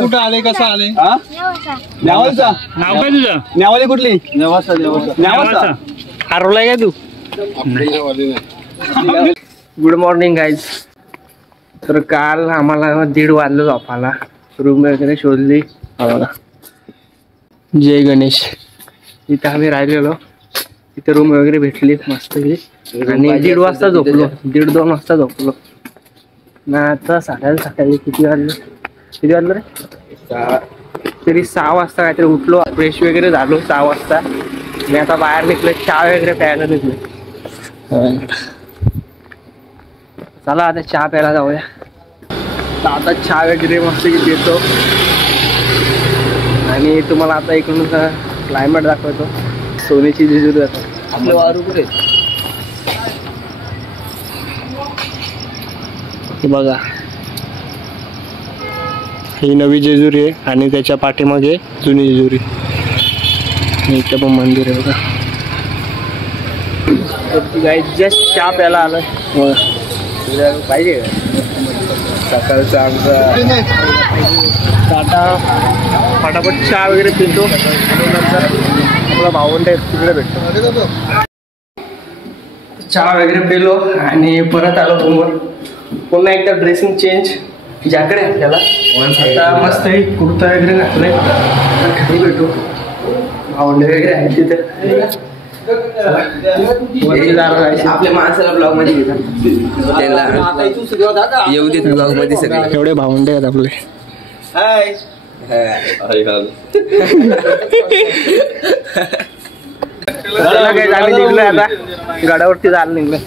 कुठं आले कसं आले? न्यावालचा नाव काय तुझं? न्यावाली कुठली? न्यावासा हरवलाय का तू? Good morning guys. तर काल आम्हाला 1:30 वाजलं झोपायला. रूम वगैरे शोधली. जय गणेश. इथं आम्ही राहिलेलो. इथे रूम वगैरे भेटली मस्त आणि 1:30 वाजता झोपलो. 1:30-2 वाजता झोपलो ना. आता सकाळी किती वाजलं रे? तरी 6 वाजता काहीतरी उठलो. फ्रेश वगैरे झालो 6 वाजता. मी आता बाहेर निघलो. चहा वगैरे प्यायला निघलो. चला आता चहा प्यायला जाऊया. आता चहा वगैरे मस्त देतो आणि तुम्हाला आता इकडून क्लायमेट दाखवतो. सोन्याची जेजुरी जातो. आपलं वारू कुठे बघा. ही नवी जेजुरी आहे आणि त्याच्या पाठीमागे जुनी जेजुरी. इथं पण मंदिर आहे बघा. जस्ट चहा प्यायला आलोय. पाहिजे सकाळचं आमचा. आता फटाफट चहा वगैरे पितो आणि नंतर आपला भावंड तिकडे भेटतो. चहा वगैरे पिलो आणि परत आलो रूमवर. पुन्हा एकदा ड्रेसिंग चेंज. जॅकेट आहे त्याला आता मस्त आहे. कुर्ता वगैरे घातलाय. घरी भेटू. भावंड वगैरे आहे तिथे. आपल्या माणसाला ब्लॉग मध्ये घेतात. येऊ देत ब्लॉग मध्ये सगळे. एवढे भावंडे आहेत आपले. आम्ही निघलोय आता. गडावरती जायला निघलोय.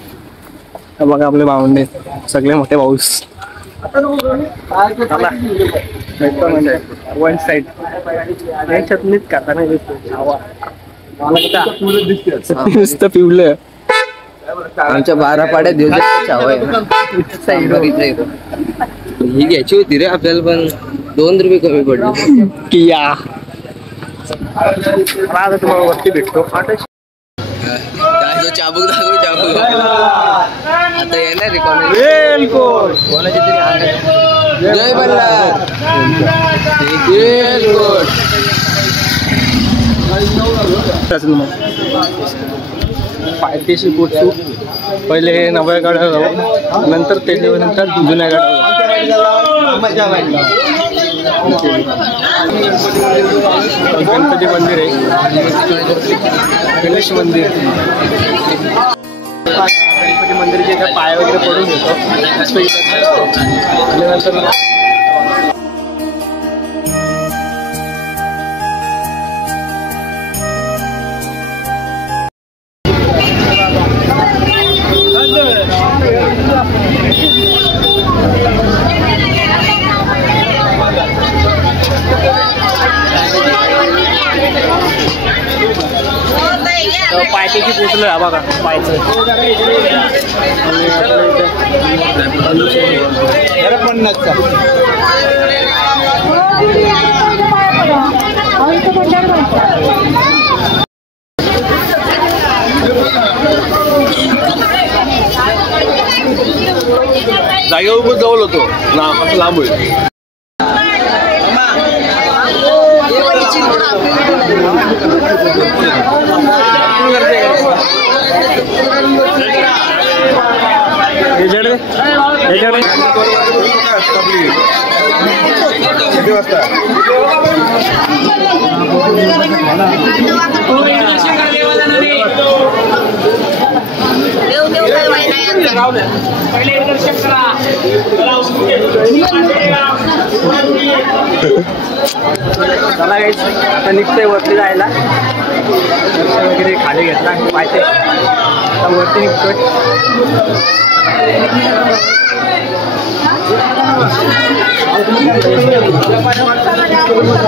बघा आपले भावंडे सगळे मोठे पाऊस. वन साइड चटणीत खाता नाही नुसतं पिवलं. आमच्या 12 पाड्यात ही घ्यायची होती रे आपल्याला पण 2 रुपये कमी पडले. किया आता तुम्हाला वरती भेटतो. चाबूक दाखव. आता येणार रे कोणाची तरी. जय बल्लार. पायथ्याशी पोचू. पहिले नव्या गाड्या जाऊ नंतर त्याच्यानंतर जुन्या गाड्या गणपती मंदिर आहे. गणेश मंदिर. गणपती मंदिरचे पाय वगैरे पडून घेतो आणि नंतर पायथ्याशी पोचलोय. बघा पायचं जागेवर जवळ होतो ना. असं लांब होईल. किती वाजता? चला गाईज आता निघतोय वरती जायला. वगैरे खाली घेतला पाहिजे. आता वरती निघतोय.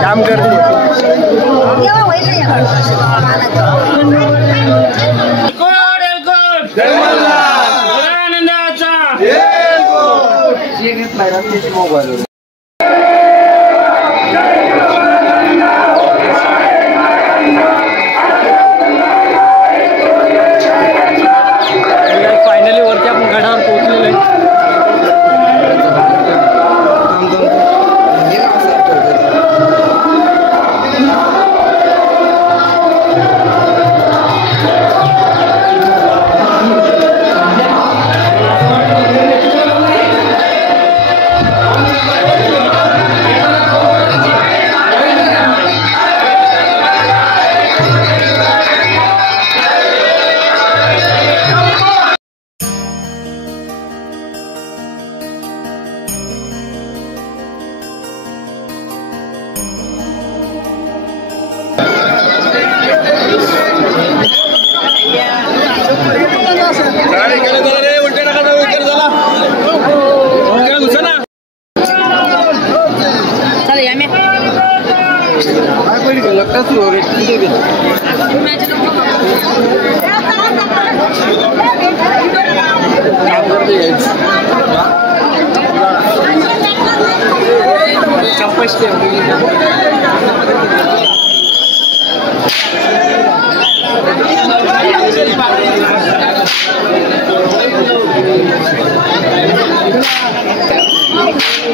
काम करते. आनंदाचा मोबाईल फायनली वरती आपण गडावर पोहोचलेलो आहे.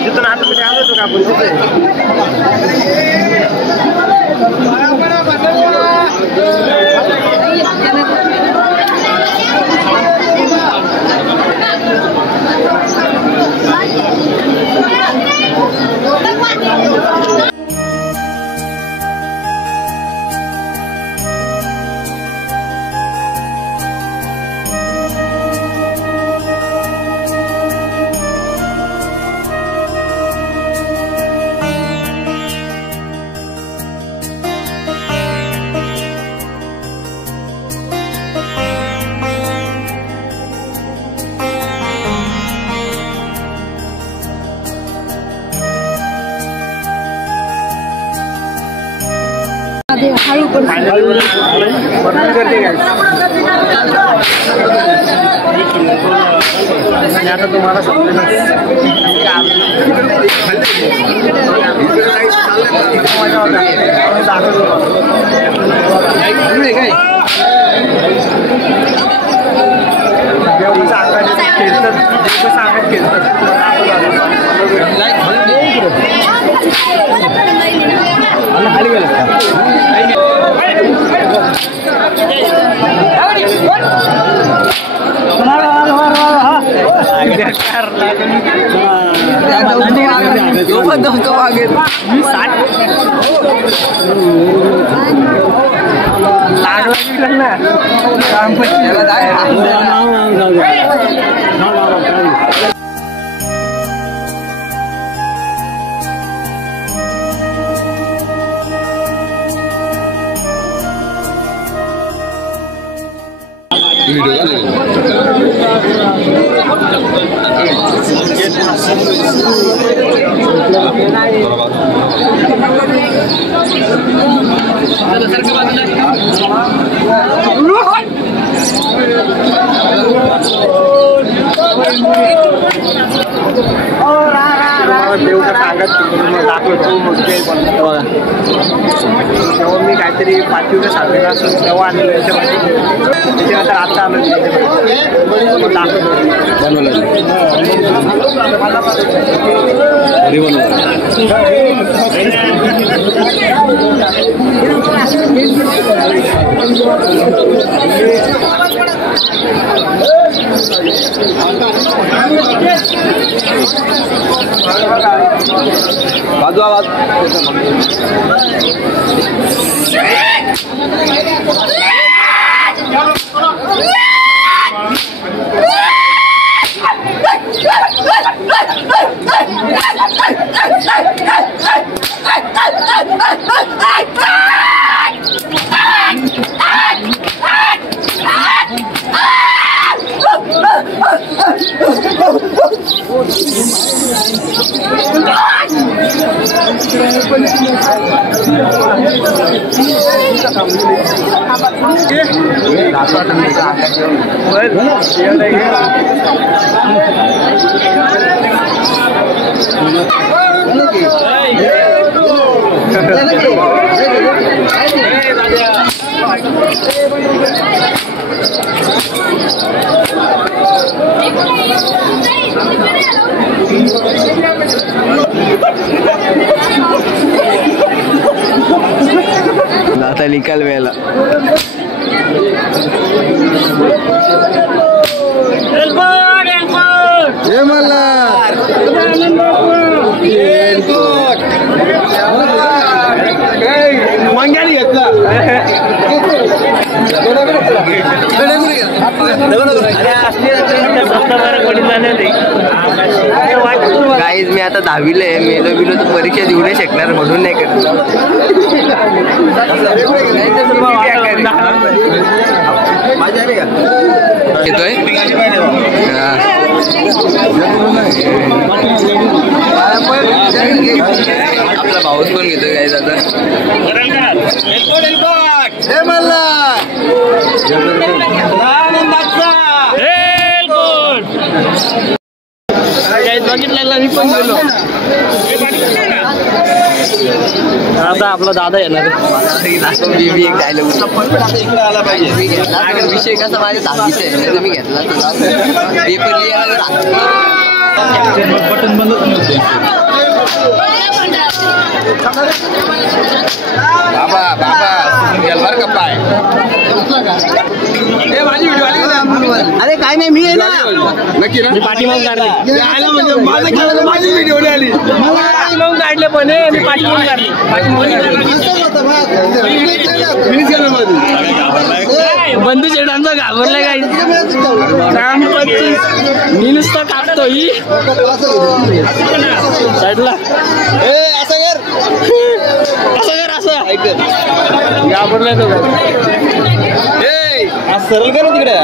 जिथून आतमध्ये आलो होतो का आपण आता तुम्हाला मी काहीतरी 5वी का 7वी असून तेव्हा आलेलो याच्यामध्ये त्याच्यानंतर आता आलो बाजू आवाज आता निकाल वेळेला वांग्याने घेतला गाईज मी आता 10वीला आहे. मेलो बिलो तर परीक्षा देऊ नाही शकणार म्हणून नाही करत. येतोय आपला भाऊच पण घेतोय गाईज आता. आता आपला दादा येणार एक डायलॉग विषय कसा माझ्या 10वीचा आहे. तुम्ही घेतला पेपर लिहायला बटन बंदच नव्हते. बाबा गेलवार का पाय माझी व्हिडिओ आली का? अरे काय नाही मी आहे ना. नक्की ना पाठीमागून काढले म्हणजे माझी व्हिडिओ आली पाठीमागून काढले पण मी पाठीमागून काढले. बंधू शेटांचा घाबरलाय काय मी नुसतं काढतो ही साईडला असं कर असं घाबरलाय तो काय सरळ कर तिकडे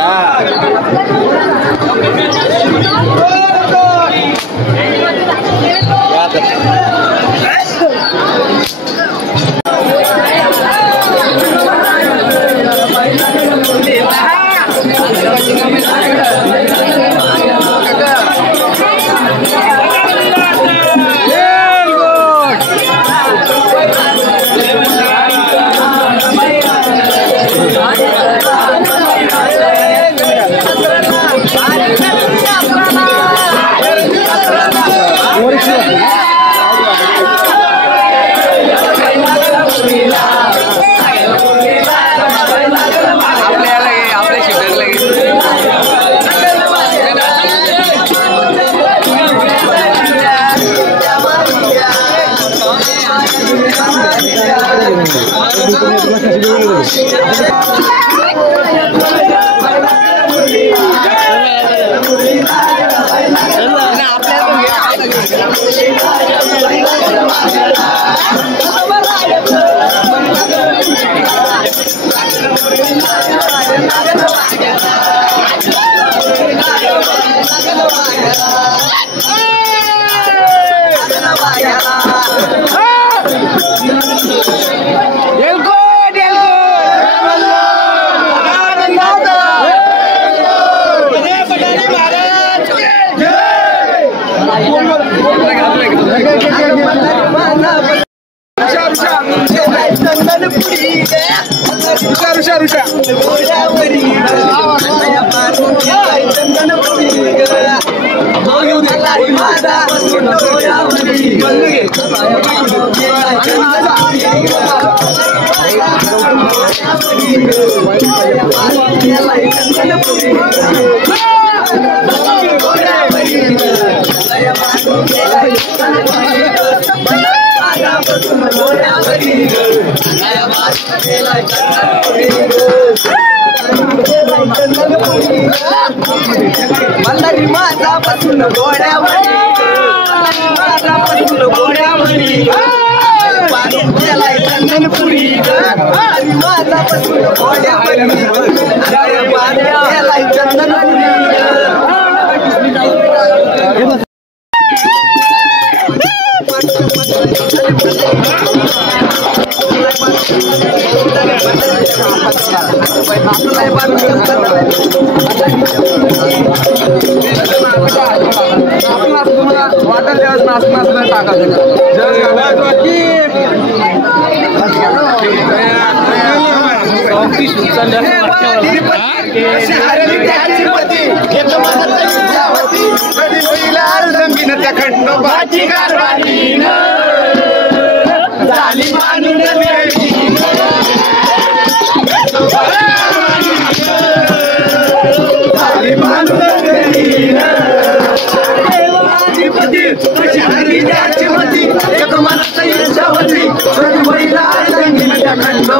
टाका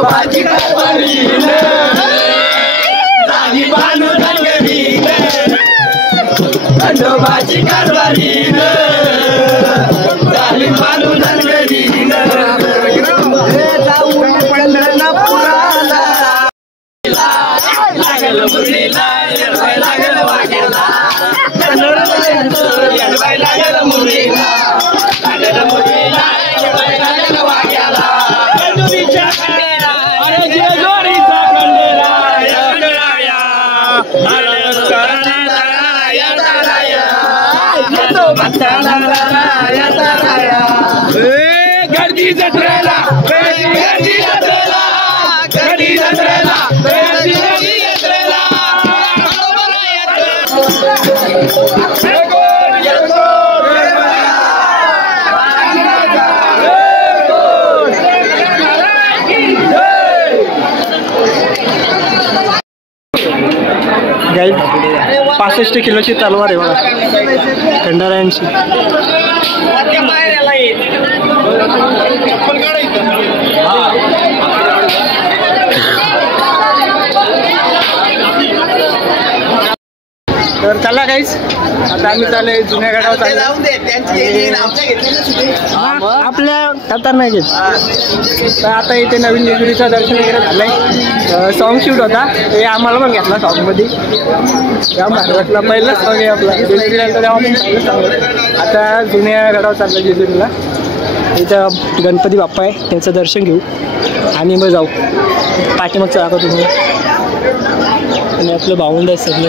खंडोबाची कारभारीन झाली बानू धनगरीन खंडोबाची कारभारीन झाली बानू धनगरीन जाऊन पंढरपुराला लागल मुरलीला लागल वाग्याला लागल मुरलीला लागल मुरलीला लागल वाग्याला खंडोबाच्या खंडेरा अरे जेजुरीचा खंडेरा या तळाया या तळाया येतो भक्ताला तळाया गर्दी जत्रेला गर्दी जत्रेला गर्दी जत्रेला गर्दी जत्रेला गाईड 65 किलोची तलवार आहे बघा खंडारायांची. तर चला काहीच आता आम्ही चालू जुन्या गडावर चाललो. आपल्या आता नाही घेत. तर आता इथे नवीन जेजुरीचं दर्शन वगैरे झालंय. सॉन्ग शूट होता ते आम्हाला पण घेतला सॉन्गमध्ये. त्या महाराष्ट्रातला पहिलाच सॉन्ग आहे आपला जेजुरीला. तेव्हा पण पहिलं सॉन्ग आहे. आता जुन्या गडावर चाललं जेजुरीला. इथं गणपती बाप्पा आहे त्यांचं दर्शन घेऊ आणि मग जाऊ. पाठीमागचं दाखव तुम्ही. आणि आपलं भावंड आहे सगळे.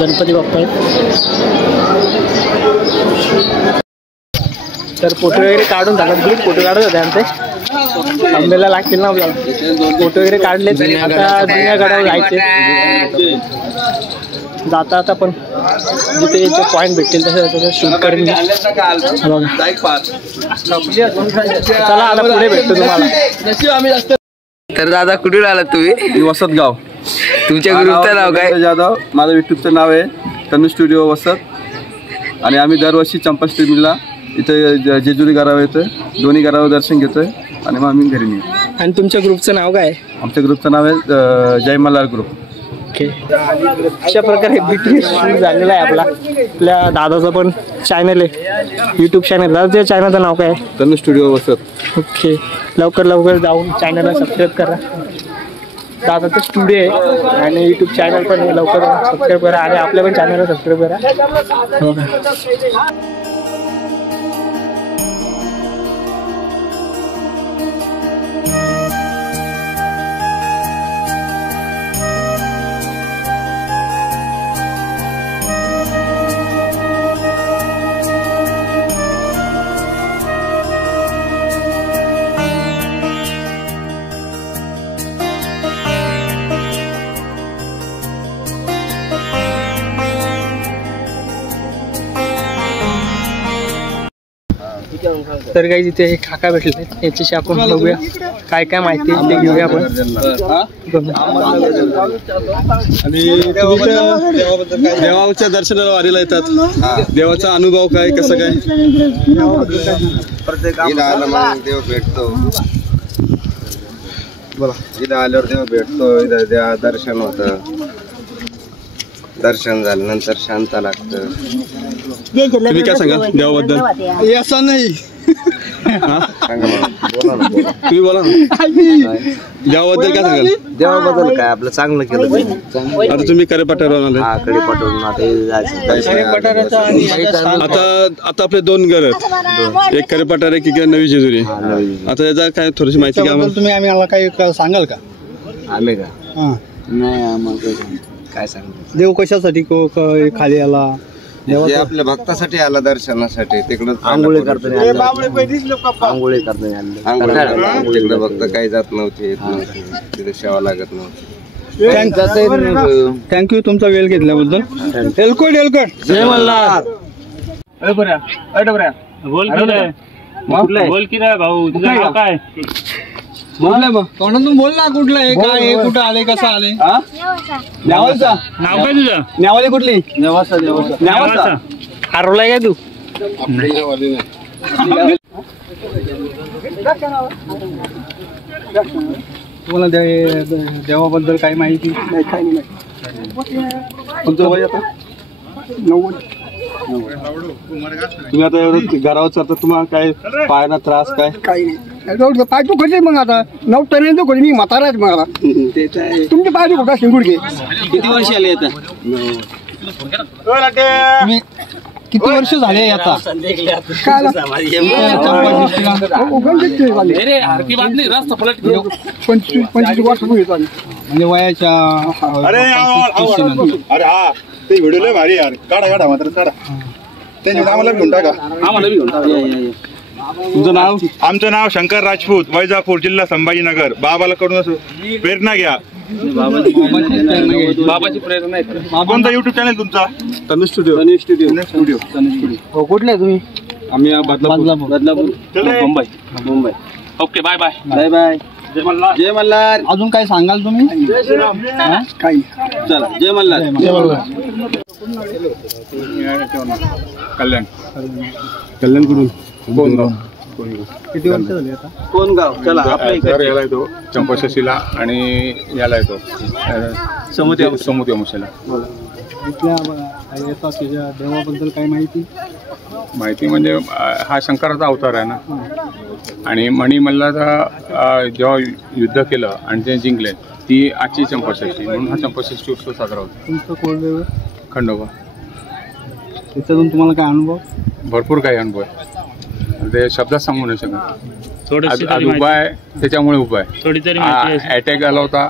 गणपती बाप्पा आहे. तर फोटो वगैरे काढून झाला. ग्रुप फोटो काढत होते आमचे. आंब्याला लागतील ना आपल्याला. फोटो वगैरे काढले. आता जुन्या गडावर जायचे. जाता आता पण जिथे जे पॉईंट भेटतील तसं शूट करून चला आता पुढे भेटतो तुम्हाला. तर दादा कुठून आलात तुम्ही? वसतगाव. तुमच्या ग्रुपचं नाव काय? जाधव. माझं युट्यूबचं नाव आहे तनु स्टुडिओ वसत. आणि आम्ही दरवर्षी चंपाष्टमीला इथे जेजुरी गडावर येतोय. दोन्ही गडावर दर्शन घेतोय आणि मग आम्ही घरी निघतो. आणि तुमच्या ग्रुपचं नाव काय? आमच्या ग्रुपचं नाव आहे जय मल्हार ग्रुप. ओके. अशा प्रकारे BTS शूट झालेला आहे आपला. आपल्या दादाचं पण चॅनल आहे यूट्यूब चॅनल. त्या चॅनलचं नाव काय आहे? तनु स्टुडिओ वसत. ओके. लवकर लवकर जाऊन चॅनलला सबस्क्राईब करा. दादाचं स्टुडिओ आहे आणि यूट्यूब चॅनल पण आहे. लवकर सबस्क्राईब करा आणि आपल्या पण चॅनलला सबस्क्राईब करा. तर काही तिथे काका भेटले. याच्याशी आपण बघूया काय काय माहिती ते घेऊया आपण. आणि देवाच्या दर्शनाला वारीला येतात. देवाचा अनुभव काय कसं काय? इथं आलं मग देव भेटतो. बोला. इथं आल्यावर देव भेटतो. इथं देवा दर्शन होतं. दर्शन झाल्यानंतर शांत लागतं. तुम्ही काय सांगा देवाबद्दल? असं नाही सांगा मला. बोला ना, बोला. तुम्ही बोला ना. देवाबद्दल काय सांगाल? देवाबद्दल काय आपलं चांगलं केलं पाहिजे. आता तुम्ही करेपाट्यावर आले. हा कडे पाठवून आता हे जायचं. आता आपले 2 घर आहेत. एक करेपाटार एक नवी जेजुरी. आता याचा काय थोडीशी माहिती घ्या. तुम्ही आम्हाला काही सांगाल का? आम्ही का नाही आम्हाला काय सांगतो. देव कशासाठी खाली आला? जे आपल्या भक्तासाठी आला दर्शनासाठी. तिकडं आंघोळी करताना तिकडे भक्त काही जात नव्हते, येत नव्हते. तिथे सेवा लागत नव्हती. थँक्यू तुमचा वेळ घेतल्याबद्दल. एलकोट एलकोट. जय मल्हार. बोल की रे भाऊ. तुझं नाव काय? तोंडातून बोल ना. कुठलं आहे काय आहे? कुठं आले कसं आले? नेवालचा नाव काय तुझं? नेवाली कुठली? नेवासा. हरवलाय का तू? तुम्हाला देवाबद्दल काही माहिती नाही? काही नाही. तुमचं वय आता 90. तुम्ही आता एवढं घरावर चालता, तुम्हाला काय पायाला त्रास काय? काही नाही. पाय तू खटे मग आता 9 टन कोणी मी म्हाताराच मला तुमचे पाय तू कुठं शिंगुडके किती वर्ष आले आता? तुम्ही किती वर्ष झाले आता? काय 25 वर्ष म्हणजे वयाच्या अरे हा ते व्हिडिओ लय भारी यार. काढा मात्र करा. त्यांनी आम्हाला घेऊन टाका. तुमचं नाव? आमचं नाव शंकर राजपूत, वैजापूर, जिल्हा संभाजीनगर. बाबाला कडून प्रेरणा घ्या. बाबाची प्रेरणा आहे. कोणता युट्यूब चॅनल तुमचा? तनुज स्टुडिओ. हो, कुठले तुम्ही? आम्ही Badlapur Mumbai. Okay, bye bye. Bye bye. जय मल्हार. अजून काय सांगाल तुम्ही? काही चला, जय मल्हार. कल्याण कडून किती वर्ष झाली आता? कोण गाव? चला, आपल्या याला येतो चंपाशशीला आणि याला येतो समुद्रमुशीला. इथल्या येतात त्याच्या देवाबद्दल काय माहिती? माहिती म्हणजे हा शंकराचा अवतार आहे ना. आणि मणिमल्लाचा जेव्हा युद्ध केलं आणि ते जिंकले, ती आजची चंपाषष्ठी, म्हणून हा चंपाषष्ठी उत्सव साजरा होतो. तुमचं कोळदेव? खंडोबा. त्याच्यातून तुम्हाला काय अनुभव? भरपूर काही अनुभव आहे, ते शब्दात सांगू नाही शकत. आज उभा आहे त्याच्यामुळे उभा आहे. अटॅक आला होता,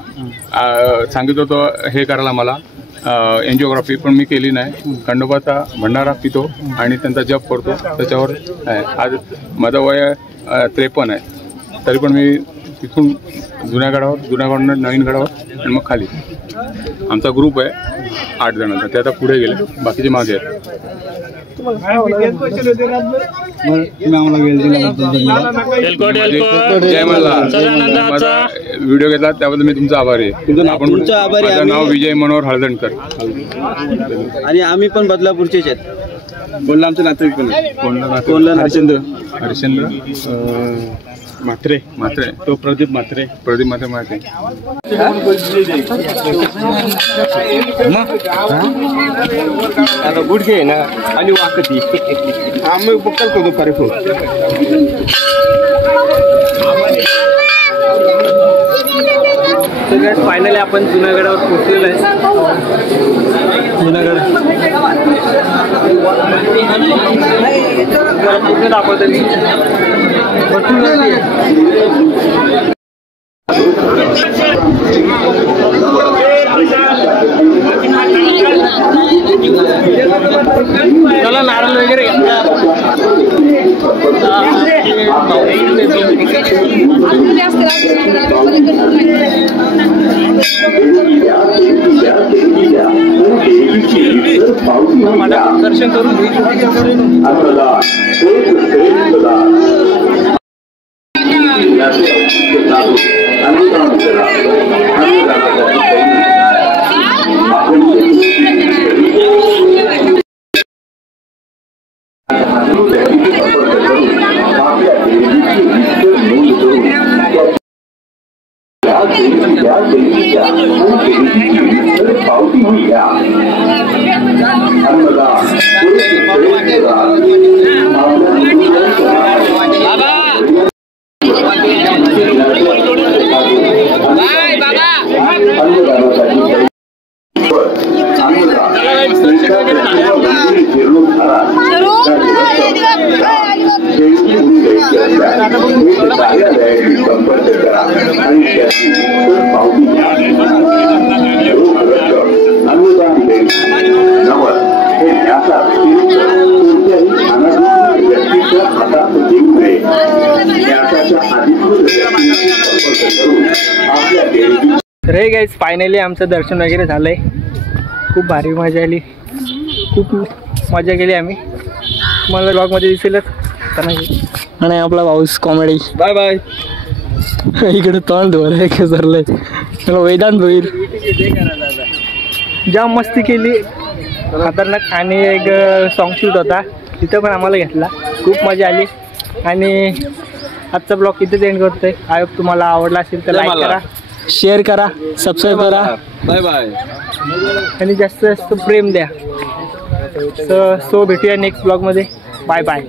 सांगितलं होतं हे करायला मला एन्जिओग्राफी, पण मी केली नाही. खंडोबाचा भंडारा पितो आणि त्यांचा जप करतो, त्याच्यावर आहे. आज माझं वय 53 आहे, तरी पण मी तिथून जुन्या गडावर नवीन गडावर आणि मग खाली. आमचा ग्रुप आहे 8 जणांचा, ते आता पुढे गेले, बाकीचे मागे आहेत. तुम्ही आम्हाला वेळ दिल्याबद्दल जय मल्हार. माझा व्हिडिओ घेतला त्याबद्दल मी तुमचा आभारी आहे. माझं नाव विजय मनोहर हळदणकर आणि आम्ही पण बदलापूरचेच आहेत. बोलला आमचं नातेवाईक पण आहे. कोणला? हरिश्चंद्र म्हात्रे. तो प्रदीप म्हात्रे माहिती. आता गुडघे आहे ना आणि वाकती आम्ही बक्कल करतो खरे खूप. फायनली आपण जुनागडावर पोहोचलेलो आहे. जुनागड पूर्ण दाखवतो मी. चला नारळ वगैरे दर्शन करून रे गाईज, फायनली आमचं दर्शन वगैरे झालंय. खूप भारी मजा आली, खूप मजा केली आम्ही. तुम्हाला ब्लॉगमध्ये दिसेलच. आणि आपला पाऊस कॉमेडी. Bye bye. इकडे तोंड धुवायला केसरलंय. मला वेदांत होईल. जाम मस्ती केली खतरनाक. आणि एक सॉन्ग शूट होता तिथं पण आम्हाला घेतला, खूप मजा आली. आणि आजचा ब्लॉग इथेच एंड करतोय. आय होप तुम्हाला आवडला असेल तर लाईक करा, शेअर करा, सबस्क्राईब करा, बाय बाय. आणि जास्त जास्त प्रेम द्या. सो भेटूया नेक्स्ट ब्लॉगमध्ये. Bye bye.